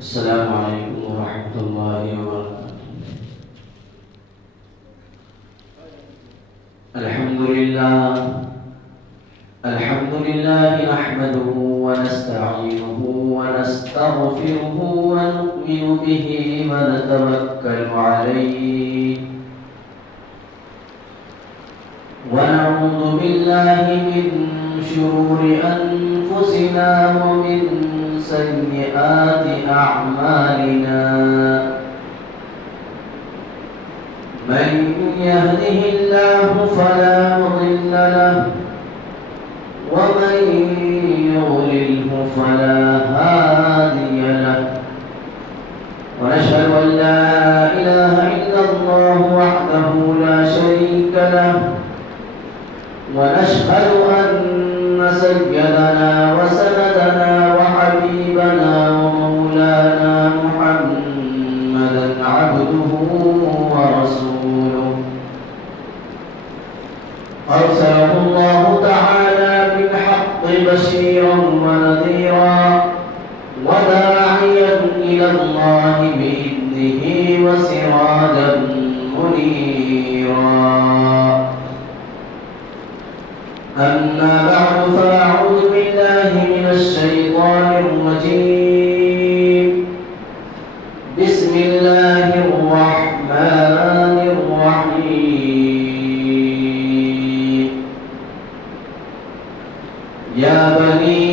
السلام عليكم ورحمة الله وبركاته. الحمد لله نحمده ونستعينه ونستغفره ونؤمن به ونتوكل عليه ونعوذ بالله من شرور أنفسنا ومن سيئات أعمالنا. من يهده الله فلا مضل له ومن يضلله فلا هادي له. ونشهد أن لا إله إلا الله وحده لا شريك له. ونشهد أن سيدنا وسندنا وحبيبنا ومولانا محمدا عبده ورسوله أرسله الله تعالى بالحق بشيرا ونذيرا وداعيا إلى الله بإذنه وسراجا منيرا. أما بعد فأعوذ بالله من الشيطان الرجيم. بسم الله الرحمن الرحيم. يا بني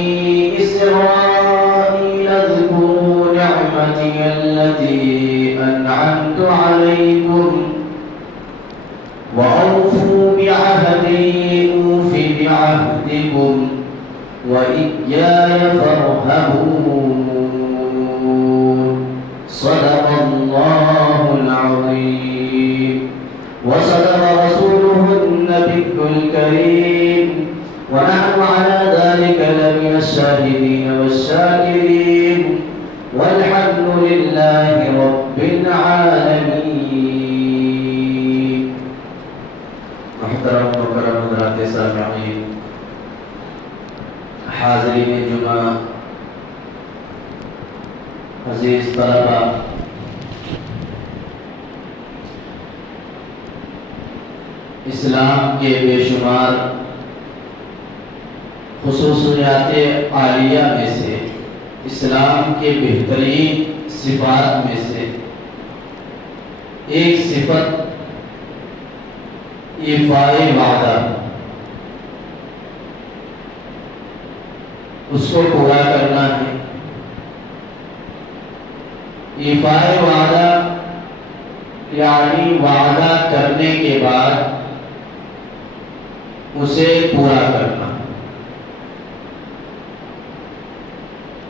إسرائيل اذكروا نعمتي التي أنعمت عليكم وأوفوا بعهدي أوف بعهدكم وإياي فارهبون. صدق الله العظيم وصدق رسوله النبي الكريم ونحن على ذلك لمن الشاهدين والشاكرين والحمد لله رب العالمين. محترم مکرم حضرات سامعین، حاضرین جمعہ، عزیز طلبہ، اسلام کے بے شمار خصوصیات عالیہ میں سے، اسلام کے بہترین صفات میں سے ایک صفت ایفائے وعدہ، اس کو پورا کرنا ہے. ایفائے وعدہ یعنی وعدہ کرنے کے بعد اسے پورا کرنا.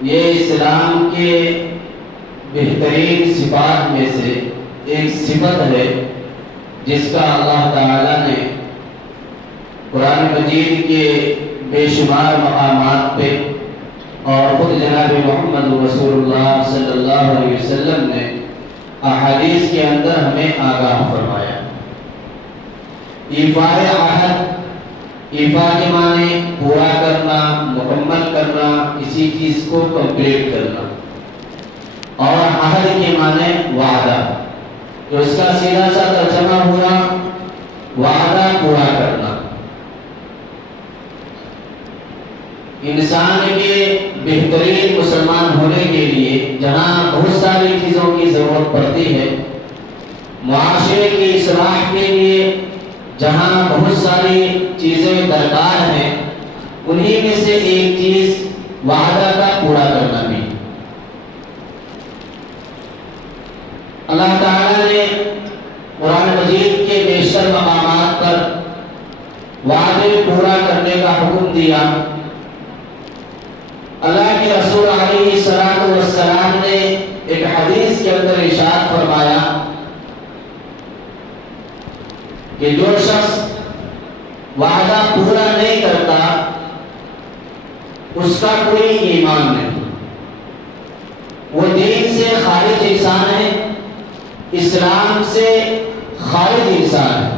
یہ اسلام کے بہترین صفات میں سے ایک صفت ہے جس کا اللہ تعالیٰ نے قرآن مجید کے بے شمار مقامات پہ اور خود جناب محمد رسول اللہ صلی اللہ علیہ وسلم نے احادیث کے اندر ہمیں آگاہ فرمایا. ایفائے عہد، ایفا کے معنی پورا کرنا، مکمل کرنا، کسی چیز کو کمپلیٹ کرنا، اور عہد کے معنی وعدہ، تو اس کا سیدھا سا ترجمہ ہوا وعدہ پورا کرنا. انسان کے بہترین مسلمان ہونے کے لیے جہاں بہت ساری چیزوں کی ضرورت پڑتی ہے، معاشرے کی اصلاح کے لیے جہاں بہت ساری چیزیں درکار ہیں، انہی میں سے ایک چیز وعدہ کا پورا کرنا بھی. اللہ تعالیٰ نے قرآن مجید کے بیشتر مقامات پر وعدے پورا کرنے کا حکم دیا. اللہ کے رسول علیہ السلام نے ایک حدیث کے اندر ارشاد فرمایا کہ جو شخص وعدہ پورا نہیں کرتا اس کا کوئی ایمان نہیں، وہ دین سے خارج انسان ہے، اسلام سے خارج انسان ہے.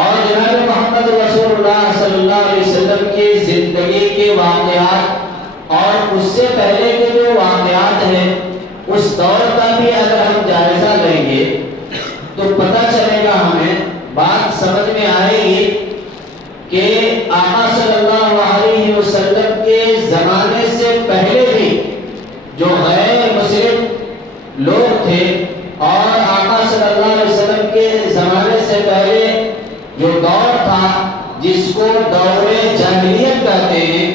اور جناب محمد رسول اللہ صلی اللہ علیہ وسلم کی زندگی کے واقعات اور اس سے پہلے کے جو واقعات ہیں اس دور کا بھی اگر ہم جائزہ لیں گے تو پتہ چلے گا، ہمیں بات سمجھ میں آئے گی کہ آقا صلی اللہ علیہ وسلم کے زمانے سے پہلے بھی جو غیر مسلم لوگ تھے اور آقا صلی اللہ علیہ وسلم کے زمانے سے پہلے جو دور تھا جس کو دور جاہلیت کہتے ہیں،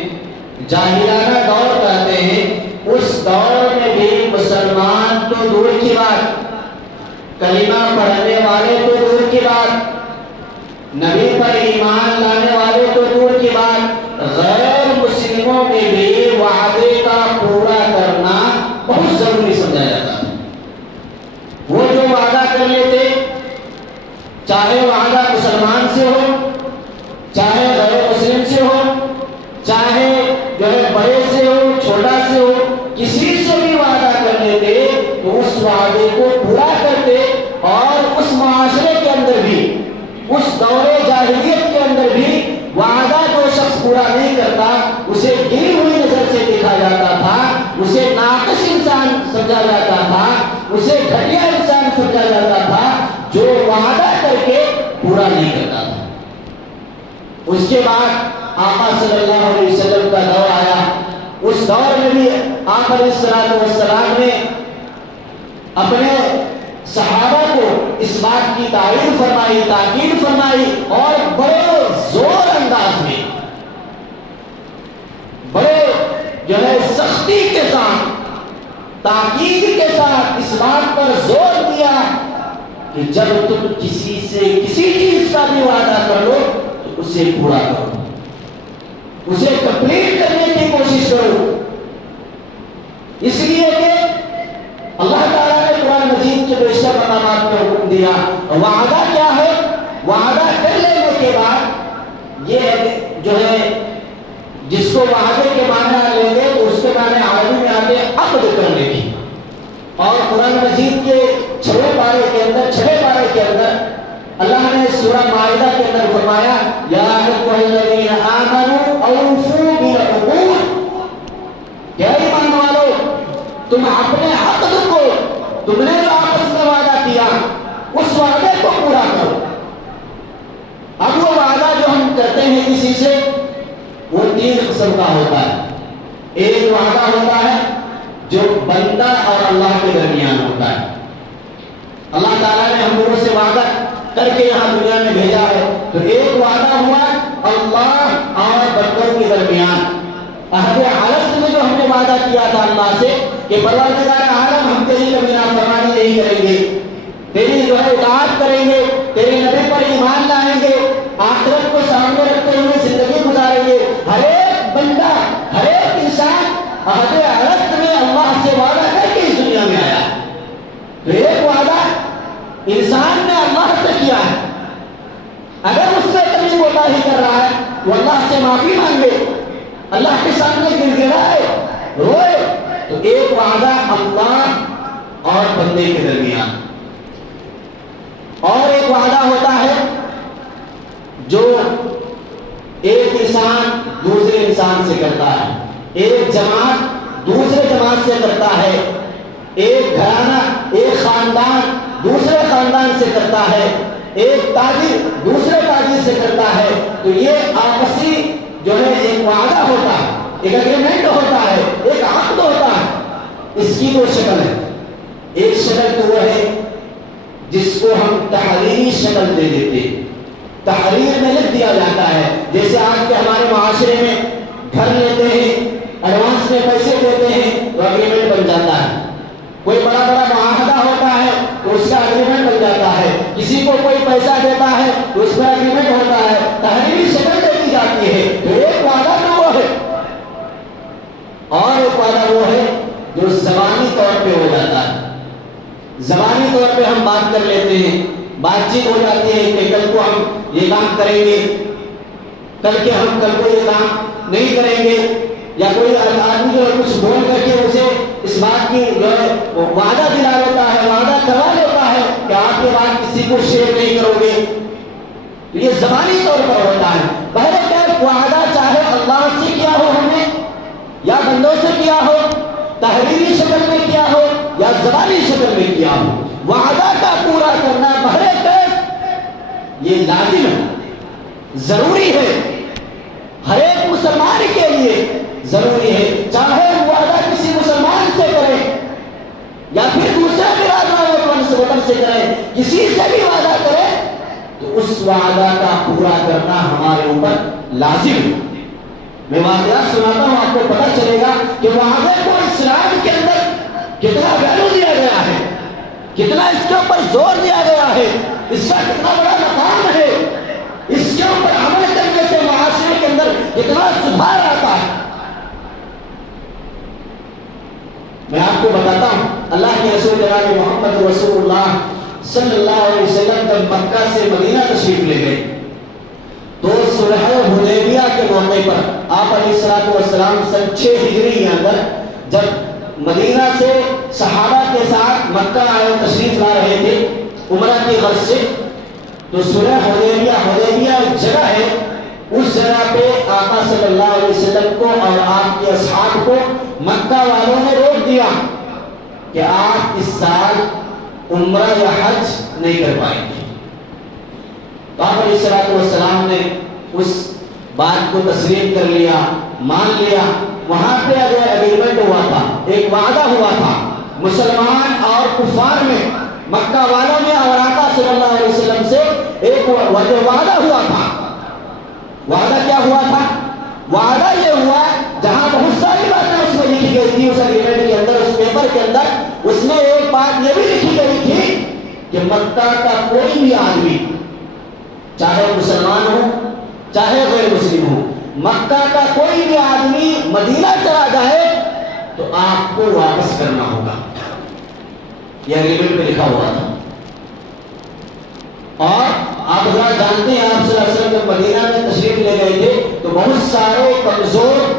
جاہلانہ دور کہتے ہیں، اس دور میں بھی مسلمان تو دور کی بات، کلمہ پڑھنے والے تو دور کی بات، نبی پر ایمان لانے والے تو دور کی بات، غیر مسلموں میں بھی وعدے کا پورا کرنا بہت ضروری سمجھا جاتا ہے۔ وہ جو وعدہ کر لیتے، چاہے وعدہ مسلمان سے ہو، چاہے غیر مسلم سے ہو، چاہے جو ہے بڑے سے ہو، چھوٹا سے ہو، کسی سے بھی وعدہ کر لیتے تو اس وعدے کو پورا کرتے، اور اس معاشرے کے اندر بھی، اس دور جاہلیت کے اندر بھی وعدہ جو شخص پورا نہیں کرتا اسے گری ہوئی نظر سے دیکھا جاتا تھا، اسے ناقص انسان سمجھا جاتا تھا، اسے گھٹیا انسان سمجھا جاتا تھا جو وعدہ کر کے پورا نہیں کرتا تھا۔ اس کے بعد آقا صلی اللہ علیہ وسلم کا دور آیا، اس دور میں بھی آقا علیہ السلام نے اپنے صحابہ کو اس بات کی تعریف فرمائی، تاکید فرمائی، اور بڑے زور انداز میں، بڑے جو ہے سختی کے ساتھ، تاکید کے ساتھ اس بات پر زور دیا کہ جب تم کسی سے کسی چیز کا بھی وعدہ کر لو تو اسے پورا کرو، اسے کمپلیٹ کرنے کی کوشش کرو، اس لیے کہ اللہ تعالیٰ نے قرآن مجید کے بیشتر مقامات میں حکم دیا۔ وعدہ کیا ہے؟ وعدہ کر لینے کے بعد یہ جو ہے جس کو وعدے کے معنی لیں گے تو اس کے معنی عربی میں آتے ہیں عقد کرنے کی، اور قرآن مجید کے 6 پارے کے اندر اللہ نے سورہ مائدہ کے اندر فرمایا یا ایھا الذین آمنوا اوفوا بالعقود، کیا ایمان والو تم اپنے عقد کو، تم نے جو آپس میں وعدہ کیا اس وعدے کو پورا کرو۔ اب وہ وعدہ جو ہم کرتے ہیں کسی سے وہ 3 قسم کا ہوتا ہے۔ ایک وعدہ ہوتا ہے جو بندہ اور اللہ کے درمیان ہوتا ہے، اللہ تعالیٰ نے ہم لوگوں سے وعدہ کر کے یہاں دنیا میں بھیجا ہے، تو ایک وعدہ ہوا اللہ اور بندوں کے درمیان۔ عہد الست میں جو ہم نے وعدہ کیا تھا اللہ سے کہ پروردگار عالم ہم تیری کبھی نافرمانی نہیں کریں گے، تیری جو ہے اطاعت کریں گے، تیرے نبی پر ایمان لائیں گے، آخرت کو سامنے رکھتے ہوئے زندگی گزاریں گے۔ ہر ایک بندہ، ہر ایک انسان عہد الست میں اللہ سے وعدہ کر کے اس دنیا میں آیا، تو ایک وعدہ انسان نے اللہ سے کیا ہے، اگر اس سے کبھی کوتاہی کر رہا ہے تو اللہ سے معافی مانگے، اللہ کے سامنے گر گرائے، روئے، تو ایک وعدہ اللہ اور بندے کے درمیان۔ اور ایک وعدہ ہوتا ہے جو ایک انسان دوسرے انسان سے کرتا ہے، ایک جماعت دوسرے جماعت سے کرتا ہے، ایک گھرانہ، ایک خاندان دوسرے خاندان سے کرتا ہے، ایک تاجر دوسرے تاجر سے کرتا ہے، تو یہ آپسی جو ہے ایک وعدہ ہوتا ہے، ایک اگریمنٹ ہوتا ہے، ایک عقد ہوتا ہے۔ اس کی 2 شکل ہے، ایک شکل تو وہ ہے جس کو ہم تحریری شکل دے دیتے، تحریر میں لکھ دیا جاتا ہے، جیسے آج کے ہمارے معاشرے میں گھر لیتے ہیں، ایڈوانس میں پیسے دیتے ہیں تو اگریمنٹ بن جاتا ہے، کوئی بڑا معاہدہ ہوتا ہے تو اس کا اگریمنٹ بن جاتا ہے، کسی کو کوئی پیسہ دیتا ہے تو اس کا اگریمنٹ ہوتا ہے، تحریری شکل دے دی جاتی ہے۔ تو ایک وعدہ تو وہ ہے، اور ایک وعدہ وہ ہے جو زبانی طور پہ ہو جاتا ہے۔ زبانی طور پہ ہم بات کر لیتے ہیں، بات چیت ہو جاتی ہے کہ کل کو ہم یہ کام کریں گے، کل کو یہ کام نہیں کریں گے، یا کوئی آدمی جو کچھ بول کر کے اسے اس بات کی جو ہے وعدہ دلا لیتا ہے، وعدہ کروا لیتا ہے کہ آپ کے بعد کسی کو شیئر نہیں کرو گے، تو یہ زبانی طور پر ہوتا ہے۔ پہلے کیا وعدہ چاہے اللہ سے کیا ہو ہم نے یا بندوں سے کیا ہو، تحریری شکل میں کیا ہو، یا زبانی شکل میں کیا ہو، وعدہ کا پورا کرنا بہرے کیف یہ لازم ہے، ضروری ہے، ہر ایک مسلمان کے لیے ضروری ہے، چاہے وہ وعدہ کسی مسلمان سے کرے یا پھر دوسرے برادران وطن سے کرے، کسی سے بھی وعدہ کرے تو اس وعدہ کا پورا کرنا ہمارے اوپر لازم ہے۔ میں واقعات سناتا ہوں، آپ کو پتہ چلے گا کہ وعدے کو اسلام کے اندر کتنا ویلیو دیا گیا ہے، کتنا اس کے اوپر زور دیا گیا ہے، اس کا کتنا بڑا مقام ہے، اس کے اوپر عمل کرنے سے معاشرے کے اندر کتنا سدھار آتا ہے۔ میں آپ کو بتاتا ہوں، اللہ کے رسول جناب محمد رسول اللہ صلی اللہ علیہ وسلم جب مکہ سے مدینہ تشریف لے گئے تو صلح حدیبیہ کے موقع پر آپ علیہ السلام سن 6 ہجری کے اندر جب مدینہ سے صحابہ کے ساتھ مکہ آئے تشریف لا رہے تھے عمرہ کی غرض سے، تو صلح حدیبیہ ایک جگہ ہے، اس جگہ پہ آقا صلی اللہ علیہ وسلم کو اور آپ کے اصحاب کو مکہ والوں نے روک دیا کہ آپ اس سال عمرہ یا حج نہیں کر پائیں گے۔ تو آپ علیہ السلام نے اس بات کو تسلیم کر لیا، مان لیا۔ وہاں پہ اگر ایگریمنٹ ہوا تھا، ایک وعدہ ہوا تھا مسلمان اور کفار میں، مکہ والوں میں اور آقا صلی اللہ علیہ وسلم سے ایک وعدہ ہوا تھا۔ وعدہ کیا ہوا تھا؟ وعدہ یہ ہوا، جہاں بہت ساری باتیں اس میں لکھی گئی تھی، اس ایگریمنٹ کے اندر، اس پیپر کے اندر، اس میں ایک بات یہ بھی لکھی گئی تھی کہ مکہ کا کوئی بھی آدمی، چاہے مسلمان ہو چاہے غیر مسلم ہو، مکہ کا کوئی بھی آدمی مدینہ چلا جائے تو آپ کو واپس کرنا ہوگا، یہ ایگریمنٹ میں لکھا ہوا تھا۔ اور آپ حضرات جانتے ہیں، آپ صلی اللہ علیہ وسلم جب مدینہ میں تشریف لے گئے تھے تو بہت سارے کمزور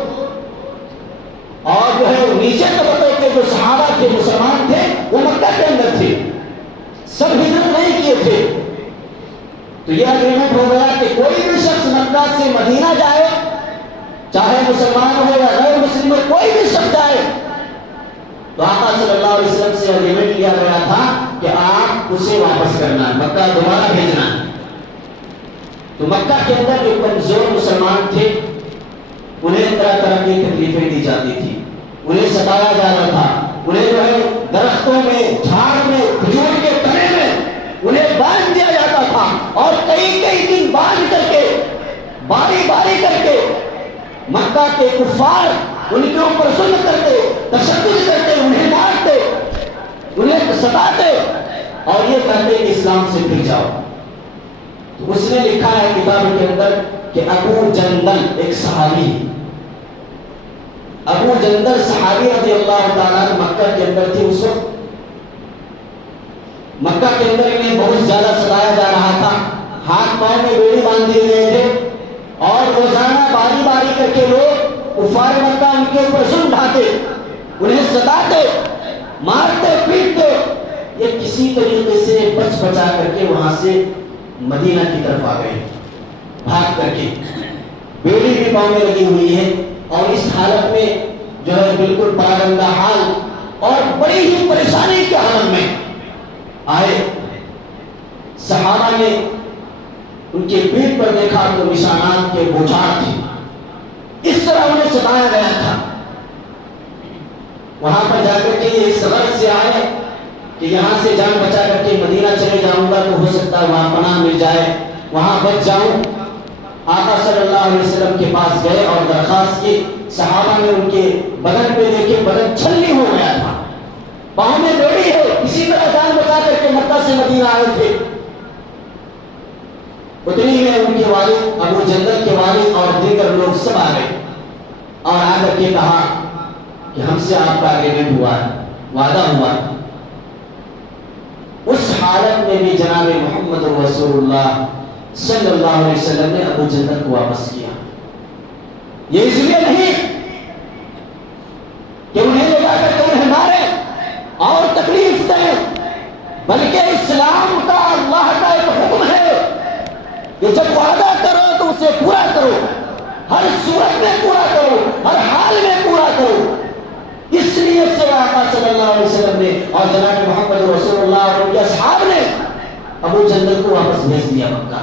اور جو ہے نیچے طبقے کے جو صحابہ تھے، مسلمان تھے، وہ مکہ کے اندر تھے، سب ہجرت نہیں کیے تھے۔ تو یہ اگریمنٹ ہو گیا کہ کوئی بھی شخص مکہ سے مدینہ جائے، چاہے مسلمان ہو یا غیر مسلم ہو، کوئی بھی شخص جائے تو آقا صلی اللہ علیہ وسلم سے اگریمنٹ کیا گیا تھا کہ آپ اسے واپس کرنا ہے، مکہ دوبارہ بھیجنا ہے۔ تو مکہ کے اندر جو کمزور مسلمان تھے انہیں طرح طرح کی تکلیفیں دی جاتی تھی، انہیں ستایا جاتا تھا، انہیں جو ہے درختوں میں، جھاڑ میں، کھجور کے تنے میں انہیں باندھ دیا جاتا تھا، اور کئی کئی دن باندھ کر کے، باری باری کر کے مکہ کے کفار ان کے اوپر ظلم کرتے، تشدد کرتے، انہیں مارتے، انہیں ستاتے اور یہ کہتے کہ اسلام سے پھر جاؤ۔ تو اس نے لکھا ہے کتاب کے اندر کہ ابو جندل ایک صحابی، ابو جندل صحابی رضی اللہ تعالیٰ مکہ کے اندر تھے۔ اس وقت مکہ کے اندر انہیں بہت زیادہ ستایا جا رہا تھا، ہاتھ پاؤں میں بیڑی باندھ دیے گئے تھے، اور روزانہ باری باری کر کے لوگ کفار مکہ ان کے اوپر ظلم ڈھاتے، انہیں ستاتے، مارتے، پیٹتے۔ یہ کسی طریقے سے بچ بچا کر کے وہاں سے مدینہ کی طرف آ گئے، بھاگ کر کے، بیڑی بھی پاؤں میں لگی ہوئی ہے، اور اس حالت میں جو ہے بالکل پاگندہ حال اور بڑی ہی پریشانی کے حالت میں آئے۔ صحابہ نے ان کے پیٹ پر دیکھا تو نشانات کے بوچھار تھے، اس طرح انہیں ستایا گیا تھا۔ وہاں پر جا کر کے یہ اس غرض سے آئے کہ یہاں سے جان بچا کر کے مدینہ چلے جاؤں گا تو ہو سکتا ہے وہاں پناہ مل جائے، وہاں بچ جاؤں۔ آقا صلی اللہ علیہ وسلم کے پاس گئے اور درخواست کی۔ صحابہ نے ان کے بدن پہ دیکھے، بدن چھلنی ہو گیا تھا، پاؤں میں بیڑی ہے، کسی طرح جان بچا کر کے مکہ سے مدینہ آئے تھے۔ اتنی میں ان کے والد، ابو جندل کے والد اور دیگر لوگ سب آ گئے اور آ کر کے کہا کہ ہم سے آپ کا ایگریمنٹ ہوا ہے، وعدہ ہوا ہے۔ اس حالت میں بھی جناب محمد رسول اللہ صلی اللہ علیہ وسلم نے ابو جندل کو واپس کیا۔ یہ اس لیے نہیں کہ انہیں لے جا کر کے انہیں مارے اور تکلیف دیں، بلکہ اسلام کا، اللہ کا ایک حکم ہے کہ جب وعدہ کرو تو اسے پورا کرو، ہر صورت میں پورا کرو، ہر حال میں پورا کرو۔ اس لیے سے آقا صلی اللہ علیہ وسلم نے ابو جندل کو واپس بھیج دیا مکہ.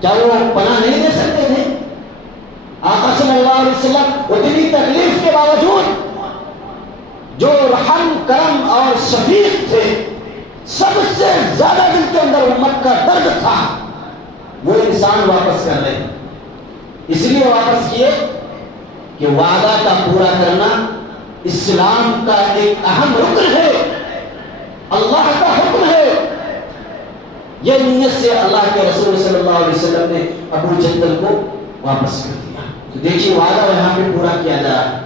کیا وہ پناہ نہیں دے سکتے تھے؟ آقا صلی اللہ علیہ وسلم اتنی تکلیف کے باوجود جو رحم کرم اور شفیق تھے، سب سے زیادہ دل کے اندر امت کا درد تھا، وہ انسان واپس کر رہے. اس لیے واپس کیے کہ وعدہ کا پورا کرنا اسلام کا ایک اہم رکن ہے، اللہ کا حکم ہے. یہ نیت سے اللہ کے رسول صلی اللہ علیہ وسلم نے ابو جندل کو واپس کر دیا. تو دیکھیے وعدہ یہاں پہ پورا کیا جا رہا ہے.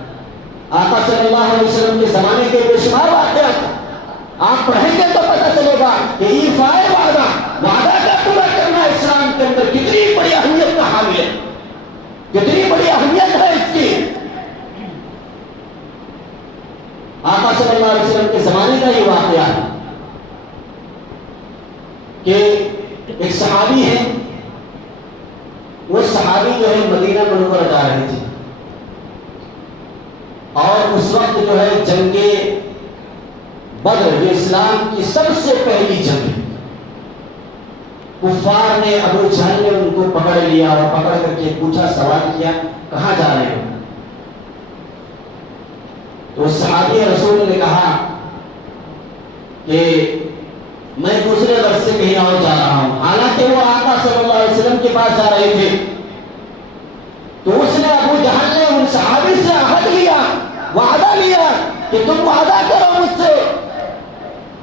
آقا صلی اللہ علیہ وسلم کے زمانے کے بے شمار واقعات آپ پڑھیں گے تو پتہ چلے گا کہ ایفائے وعدہ کا پورا کرنا اسلام کے اندر کتنی بڑی اہمیت کا حامل ہے، کتنی بڑی اہمیت ہے اس کی. آقا صلی اللہ علیہ وسلم کے زمانے کا یہ واقعہ ہے کہ ایک صحابی ہے، وہ صحابی جو ہے مدینہ منورہ جا رہے تھے، اور اس وقت جو ہے جنگ بدر جو اسلام کی سب سے پہلی جنگ، کفار نے ابو جہل نے ان کو پکڑ لیا اور پکڑ کر کے پوچھا، سوال کیا کہاں جا رہے ہو؟ تو صحابی رسول نے کہا کہ میں دوسرے لفظ سے کہیں اور جا رہا ہوں. حالانکہ وہ آقا صلی اللہ علیہ وسلم کے پاس جا رہے تھے. تو اس نے ابو جہل نے ان صحابی سے عہد لیا، وعدہ لیا کہ تم وعدہ کرو مجھ سے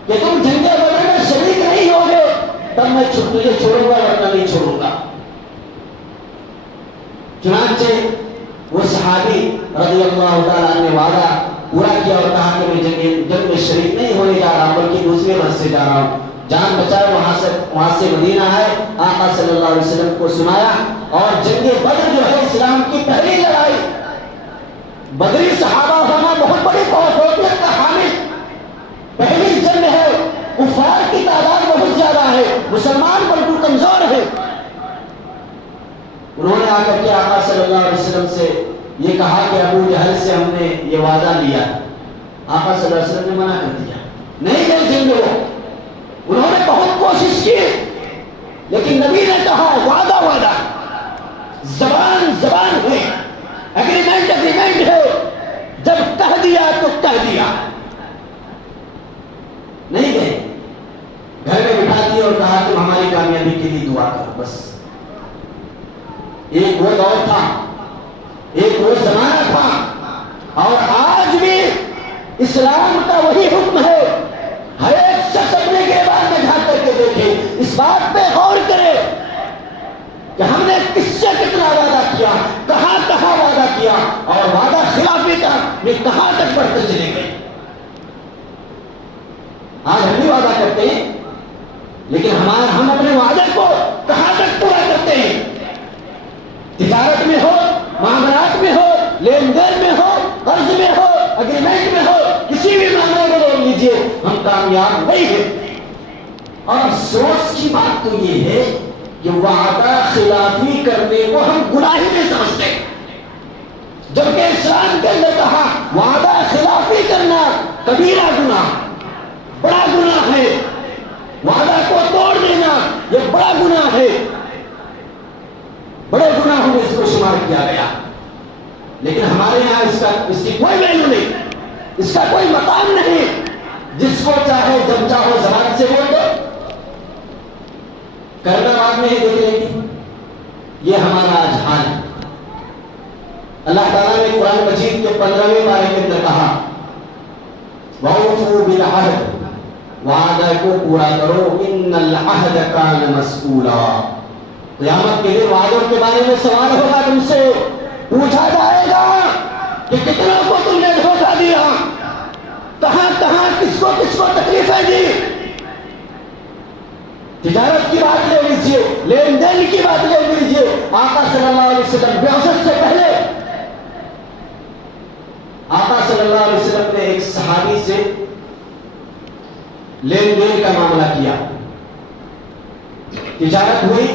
کہ تم جنگ بدر میں شریک نہیں ہوگے، تب میں تجھے چھوڑوں گا ورنہ نہیں چھوڑوں گا. چنانچہ وہ صحابی رضی اللہ تعالیٰ نے وعدہ پورا کیا اور کہا کہ میں جنگ میں شریک نہیں ہونے جا رہا ہوں بلکہ دوسرے راستے سے جا رہا ہوں. جان بچائے وہاں سے مدینہ آئے، آقا صلی اللہ علیہ وسلم کو سنایا، اور جنگ بدر جو ہے اسلام کی پہلی لڑائی، بدری صحابہ ہونا بہت بڑی فوقیت کا حامل، پہلی جنگ ہے، کفار کی تعداد بہت زیادہ ہے، مسلمان بالکل کمزور ہے. انہوں نے آ کر کے آقا صلی اللہ علیہ وسلم سے یہ کہا کہ ابو جہل سے ہم نے یہ وعدہ لیا. آقا صلی اللہ علیہ وسلم نے منع کر دیا، نہیں گئے جنگ میں. انہوں نے بہت کوشش کی لیکن نبی نے کہا وعدہ زبان ہے، اگریمنٹ ہے، جب کہہ دیا تو کہہ دیا. نہیں گئے، گھر میں بٹھا دیا اور کہا تم ہماری کامیابی کے لیے دعا کرو. بس ایک وہ دور تھا، ایک وہ زمانہ تھا، اور آج بھی اسلام کا وہی حکم ہے. ہر ایک شخص اپنے گریبان میں جھانک کر کے دیکھے، اس بات پہ غور کرے کہ ہم نے کس سے کتنا وعدہ کیا، کہاں کہاں وعدہ کیا، اور وعدہ خلافی کا یہ کہاں تک بڑھتے چلے گئے. آج ہم بھی وعدہ کرتے ہیں لیکن ہم اپنے وعدے کو کہاں تک پورا کرتے ہیں. تجارت میں ہو، معاملات میں ہو، لین دین میں ہو، قرض میں ہو، اگریمنٹ میں ہو، کسی بھی معاملے میں لے لیجیے ہم کامیاب نہیں ہیں. اور افسوس کی بات تو یہ ہے کہ وعدہ خلافی کرنے کو ہم گناہ ہی نہیں سمجھتے، جبکہ اسلام کے اندر کہا وعدہ خلافی کرنا کبیرہ گناہ، بڑا گناہ ہے. وعدہ کو توڑ دینا یہ بڑا گناہ ہے، بڑے گناہوں میں اس کو شمار کیا گیا. لیکن ہمارے یہاں اس کی کوئی ویلیو نہیں، اس کا کوئی مقام نہیں. جس کو چاہے جب چاہو زبان سے بول دو، کرنا بعد میں ہی دیکھ لیں گے. یہ ہمارا آج حال ہے. اللہ تعالیٰ نے قرآن مجید کے 15ویں پارے کے اندر کہا وَأَوْفُوا بِالْعَهْدِ، وعدہ کو پورا کرو، إِنَّ الْعَهْدَ كَانَ مَسْئُولًا. قیامت کے دن وعدوں کے بارے میں سوال ہوگا، تم سے پوچھا جائے گا کہ کتنا کو تم نے دھوکہ دیا، کہاں کہاں کس کو تکلیفیں دی. تجارت کی بات لے لیجیے، لین دین کی بات لے لیجیے. آقا صلی اللہ علیہ وسلم بعثت سے پہلے آقا صلی اللہ علیہ وسلم نے ایک صحابی سے لین دین کا معاملہ کیا، تجارت ہوئی.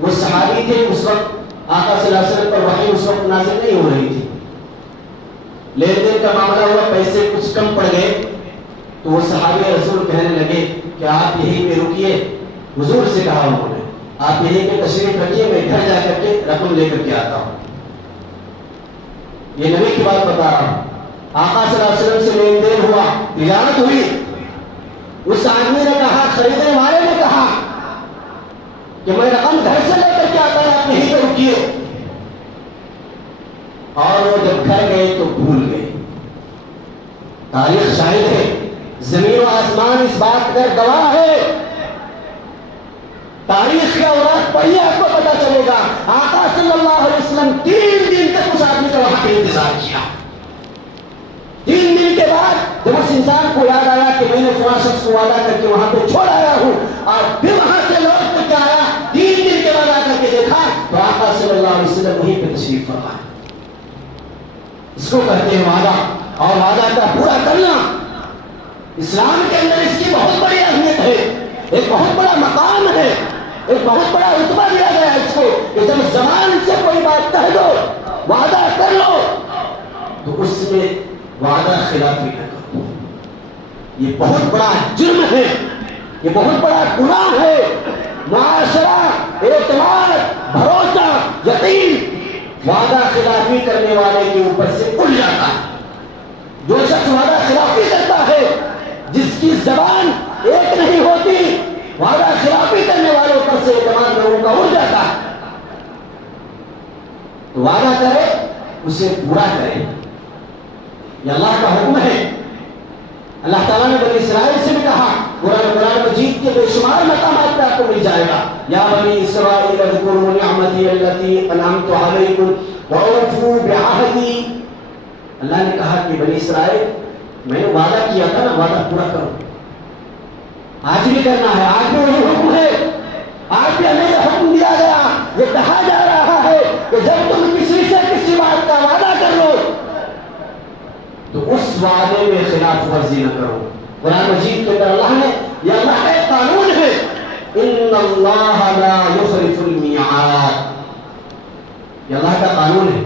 وہ صحابی تھے، اس وقت آقا صلی اللہ علیہ وسلم پر وحی اس وقت نازل نہیں ہو رہی تھی. لین دین کا معاملہ ہوا، پیسے کچھ کم پڑ گئے، تو وہ صحابی رسول کہنے لگے کہ آپ یہیں پہ رکیے، حضور سے کہا انہوں نے آپ یہیں پہ تشریف رکھیے، میں گھر جا کر کے رقم لے کر کے آتا ہوں. یہ نبی کی بات بتا رہا ہوں. آقا صلی اللہ علیہ وسلم سے لین دین ہوا، تجارت ہوئی. اس آدمی نے کہا، خریدنے والے نے کہا کہ میں رقم گھر سے لے کر کے آتا ہوں، آپ یہیں پہ رکیے. اور وہ جب گھر گئے تو بھول گئے. تاریخ شاہد ہے، زمین و آسمان اس بات کا گواہ ہے. تاریخ کے اوراق پڑھیے آپ کو پتا چلے گا. آقا صلی اللہ علیہ وسلم 3 دن تک اس آدمی کا وہاں پہ انتظار کیا. 3 دن کے بعد جب اس انسان کو یاد آیا کہ میں نے فلاں شخص کو وعدہ کر کے وہاں پہ چھوڑ آیا ہوں، اور پھر وہاں سے لوٹ کر کے آیا، 3 دن کے بعد آ کر کے دیکھا تو آقا صلی اللہ علیہ وسلم وہیں پہ تشریف فرما. اس کو کہتے ہیں وعدہ، اور وعدہ کا پورا کرنا. اسلام کے اندر اس کی بہت بڑی اہمیت ہے، ایک بہت بڑا مقام ہے، ایک بہت بڑا رتبہ دیا گیا ہے اس کو کہ جب زبان سے کوئی بات کہہ دو، وعدہ کر لو، تو اس میں وعدہ خلافی نہ کرو. یہ بہت بڑا جرم ہے، یہ بہت بڑا گناہ ہے. معاشرہ، اعتماد، بھروسہ، یقین وعدہ خلافی کرنے والے کے اوپر سے اڑ جاتا ہے. جو شخص وعدہ خلافی کرتا ہے، جس کی زبان ایک نہیں ہوتی، وعدہ خلافی کرنے والوں پر سے اعتماد لوگوں کا اڑ جاتا ہے. تو وعدہ کرے، اسے پورا کرے. یہ اللہ کا حکم ہے. اللہ تعالیٰ نے بنی اسرائیل سے بھی کہا، قرآن مجید کے بے شمار مقامات پہ آپ کو مل جائے گا. یا بنی اسرائیل اذکروا نعمتی التی انعمت علیکم واوفوا بعہدی. اللہ نے کہا کہ بنی اسرائیل، میں نے وعدہ کیا تھا نا، وعدہ پورا کرو. آج بھی کرنا ہے، آج بھی وہی حکم ہے. آج بھی ہمیں یہ حکم دیا گیا، یہ کہا جا رہا ہے کہ جب تم کسی سے کسی بات کا وعدہ کر لو تو اس وعدے میں خلاف ورزی نہ کرو. قرآن مجید کے اندر اللہ نے، یہ اللہ کا ایک قانون ہے، ان اللہ لا یخلف المیعاد. یہ اللہ کا قانون ہے.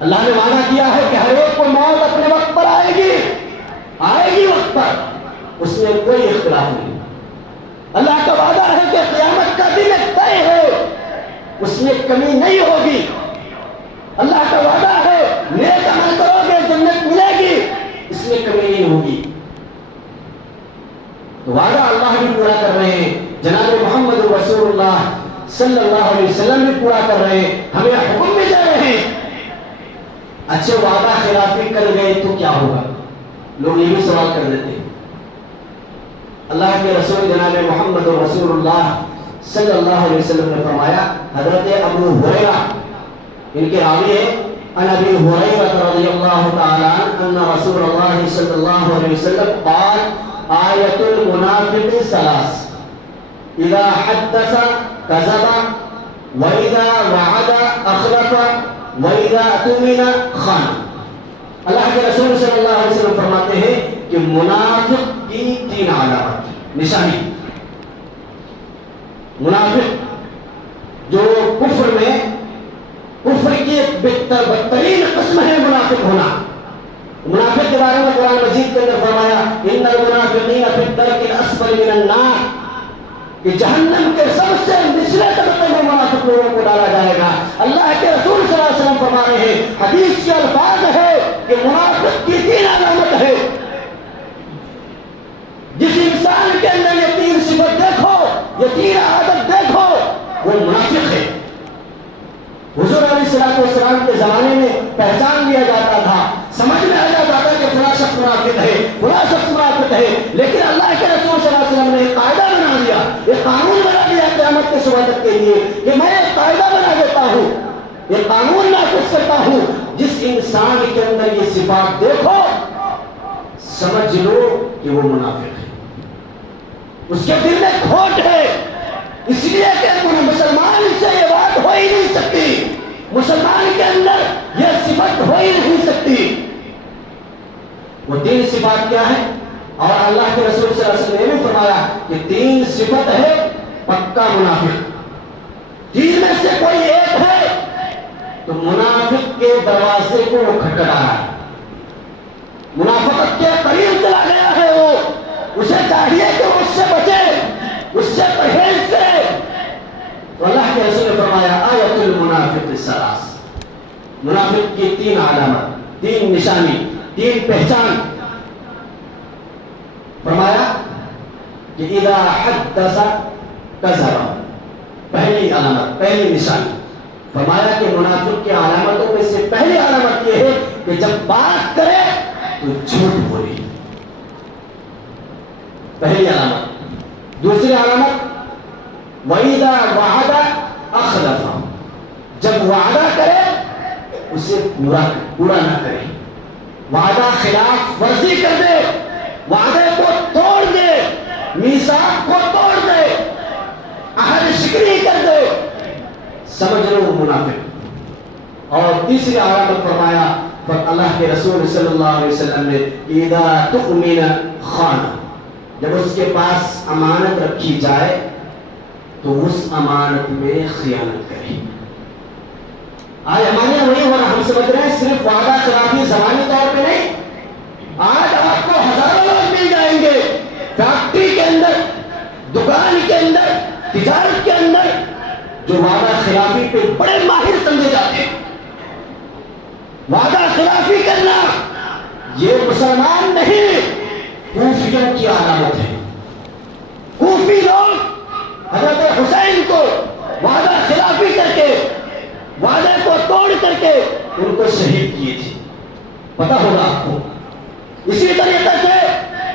اللہ نے وعدہ کیا ہے کہ ہر ایک کو موت اپنے وقت پر آئے گی وقت پر، اس میں کوئی اختلاف نہیں. اللہ کا وعدہ ہے کہ قیامت کا دن ایک طے ہے، اس میں کمی نہیں ہوگی. اللہ کا وعدہ ہے نیک عمل کرو گے جنت ملے گی، اس میں کمی نہیں ہوگی. تو وعدہ اللہ بھی پورا کر رہے ہیں، جناب محمد رسول اللہ صلی اللہ علیہ وسلم بھی پورا کر رہے ہیں، ہمیں حکم بھی دے رہے ہیں. اچھے وعدہ خلافی کر گئے تو کیا ہوگا؟ لوگ یہ بھی سوال کر دیتے ہیں. اللہ کے رسول جناب محمد رسول اللہ صلی اللہ علیہ وسلم نے فرمایا، حضرت ابو ہریرہ ان کے راوی ہے، ان ابی ہریرہ رضی اللہ تعالی عنہ ان رسول اللہ صلی اللہ علیہ وسلم قال آیت المنافق ثلاث اذا حدث كذب واذا وعد اخلف واذا اؤتمن خان. اللہ کے رسول صلی اللہ علیہ وسلم فرماتے ہیں کہ منافق کی 3 علامات، نشانی. منافق جو کفر کی ایک بدترین قسم ہے منافق ہونا. منافق کے بارے میں قرآن مجید کے اندر فرمایا، ان المنافقین فی الدرک الاسفل من النار، کہ جہنم کے سب سے نچلے طبقے میں منافق لوگوں کو ڈالا جائے گا. اللہ کے رسول صلی اللہ علیہ وسلم فرما رہے ہیں، حدیث کے الفاظ ہے کہ منافق کی 3 علامت ہے. جس انسان کے اندر یہ 3 صفت دیکھو، یہ 3 عادت دیکھو، وہ منافق ہے. حضور علیہ السلام کے زمانے میں پہچان لیا جاتا تھا، سمجھ میں آ جاتا تھا کہ فلاں شخص منافق ہے، فلاں شخص منافق ہے. لیکن اللہ کے رسول صلی اللہ علیہ وسلم نے ایک قاعدہ بنا دیا، ایک قانون بنا دیا قیامت کے صبح تک کے لیے کہ میں ایک قاعدہ بنا دیتا ہوں، ایک قانون نافذ کرتا ہوں. جس انسان کے اندر یہ صفات دیکھو، سمجھ لو کہ وہ منافق ہے، اس کے دل میں کھوٹ ہے. اس لیے کہ مسلمان سے یہ بات ہو ہی نہیں سکتی، مسلمان کے اندر یہ صفت ہو ہی نہیں سکتی. وہ 3 صفات کیا ہے؟ اور اللہ کے رسول صلی اللہ علیہ وسلم نے بھی فرمایا کہ 3 صفت ہے پکا منافق. 3 میں سے کوئی ایک ہے تو منافق کے دروازے کو وہ کھٹکھٹا رہا ہے، منافقت کے قریب چلا گیا ہے. وہ اسے چاہیے کہ وہ اس سے بچے، اس سے منافق کی 3 علامات، 3 نشانی، 3 پہچان. فرمایا کہ اذا حدث کذب، پہلی علامت، پہلی نشانی. فرمایا کہ منافق کی علامتوں میں سے پہلی علامت یہ ہے کہ جب بات کرے تو جھوٹ بولے. پہلی علامت. دوسری علامت وَإِذَا وَعَدَ أَخْلَفَ، جب وعدہ کرے اسے پورا نہ کرے، وعدہ خلاف ورزی کر دے، وعدے کو توڑ دے، میثاق کو توڑ دے، عہد شکنی کر دے، سمجھ لو منافق. اور تیسری علامت فرمایا اللہ کے رسول صلی اللہ علیہ وسلم نے اذا تؤمن خان، جب اس کے پاس امانت رکھی جائے تو اس امانت میں خیانت کرے. آج ہمارے یہاں وہی ہو رہا، ہم سمجھ رہے ہیں صرف وعدہ خلافی زبانی طور پہ نہیں. آج آپ کو ہزاروں لوگ مل جائیں گے فیکٹری کے اندر، دکان کے اندر، تجارت کے اندر، جو وعدہ خلافی پہ بڑے ماہر سمجھے جاتے ہیں. وعدہ خلافی کرنا یہ مسلمان نہیں، کوفیوں کی علامت ہے. کوفی لوگ حضرت حسین کو وعدہ خلافی کر کے، وعدے کو توڑ کر کے ان کو شہید کیے تھے، پتہ ہوگا آپ کو. اسی طریقے سے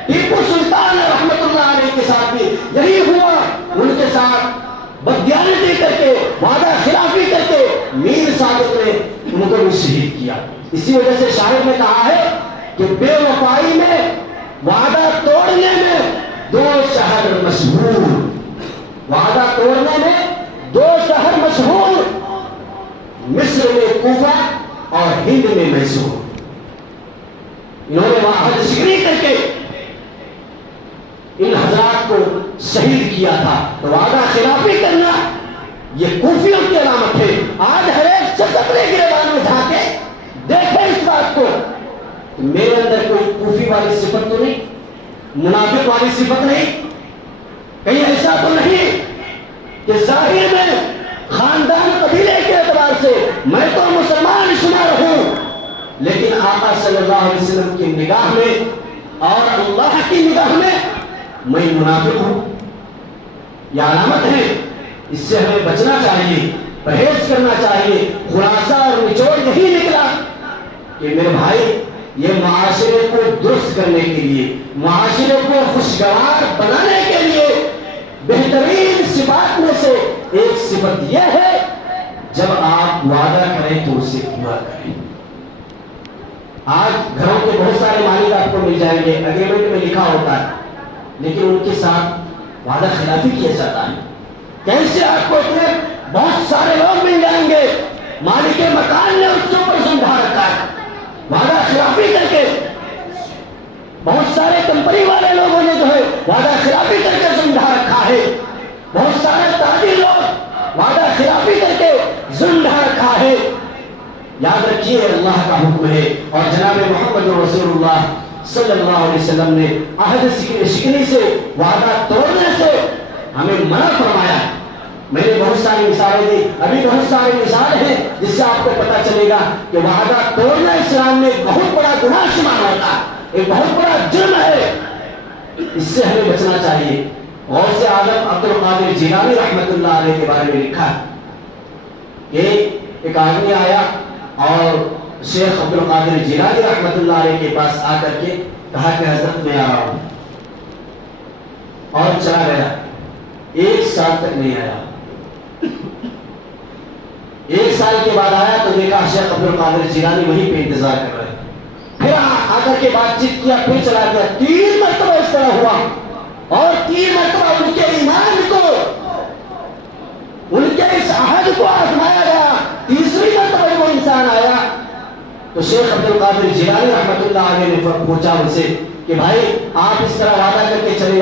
ٹیپو سلطان رحمت اللہ علیہ کے ساتھ بھی یہی ہوا. ان کے ساتھ بددیانتی کر کے، وعدہ خلافی کر کے میر صادق نے ان کو بھی شہید کیا. اسی وجہ سے شاعر نے کہا ہے کہ بے وفائی میں، وعدہ توڑنے میں 2 شہر مشہور. وعدہ توڑنے میں 2 شہر مشہور، مصر میں کوفہ اور ہند میں میسور. انہوں نے عہد شکنی کر کے ان حضرات کو شہید کیا تھا. تو وعدہ خلافی کرنا یہ کوفیوں کی علامت ہے. آج ہر ایک شخص اپنے گریبان میں جھانکے دیکھیں اس بات کو کہ میرے اندر کوئی کوفی والی صفت تو نہیں، منافق والی صفت نہیں. کہیں ایسا تو نہیں کہ ظاہر میں خاندان قبیلے کے اعتبار سے میں تو مسلمان شمار ہوں، لیکن آقا صلی اللہ علیہ وسلم کی نگاہ میں اور اللہ کی نگاہ میں میں منافق ہوں. یہ علامت ہے. اس سے ہمیں بچنا چاہیے، پرہیز کرنا چاہیے. خلاصہ اور نچوڑ یہی نکلا کہ میرے بھائی یہ معاشرے کو درست کرنے کے لیے، معاشرے کو خوشگوار بنانے کے لیے بہترین صفات میں سے ایک صفت یہ ہے جب آپ وعدہ کریں تو اسے پورا کریں. آج گھروں کے بہت سارے مالک آپ کو مل جائیں گے، اگریمنٹ میں لکھا ہوتا ہے، لیکن ان کے ساتھ وعدہ خلافی کیا جاتا ہے. کیسے آپ کو اتنے بہت سارے لوگ مل جائیں گے، مالک مکان نے اس کے اوپر سمجھا رکھا ہے، وعدہ خلافی کر کے. بہت سارے کمپنی والے لوگوں نے جو ہے وعدہ خلافی کر کے سمجھا رکھا ہے. بہت سارے تاجر لوگ وعدہ خلافی کر کے سمجھا رکھا ہے. یاد رکھیے اللہ کا حکم ہے اور جناب محمد رسول اللہ صلی اللہ علیہ وسلم نے عہد شکنی سے، وعدہ توڑنے سے ہمیں منع فرمایا. میں نے بہت ساری مثالیں دی، ابھی بہت ساری مثال ہیں جس سے آپ کو پتا چلے گا کہ وعدہ توڑنا اسلام میں ایک بہت بڑا گناہ شمار ہوتا ہے، ایک بہت بڑا جرم ہے. اس سے ہمیں بچنا چاہیے. غوث اعظم عبد القادر جیلانی رحمت اللہ علیہ کے بارے میں لکھا ہے کہ ایک آدمی آیا اور شیخ عبد القادر جیلانی رحمت اللہ علیہ کے پاس آ کر کے کہا کہ حضرت میں آ رہا ہوں، اور چلا گیا. 1 سال تک نہیں آیا. 1 سال کے بعد آیا تو دیکھا شیخ عبد القادر جیلانی وہیں پہ انتظار کر رہے. پھر آ کر کے بات چیت کیا، پھر چلا گیا. 3 مرتبہ اس طرح ہوا اور 3 مرتبہ ان کے ایمان کو، ان کے اس عہد کو آزمایا گیا. تیسری مرتبہ وہ انسان آیا تو شیخ عبد القادر جیلانی رحمت اللہ علیہ نے پوچھا ان سے کہ بھائی آپ اس طرح وعدہ کر کے چلے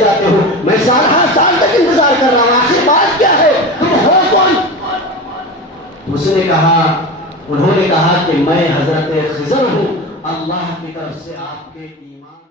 جاتے ہو، میں سال تک انتظار کر رہا ہوں، آخر بات کیا ہے، تم ہو کون؟ اس نے کہا، انہوں نے کہا کہ میں حضرت خضر ہوں، اللہ کی طرف سے آپ کے ایمان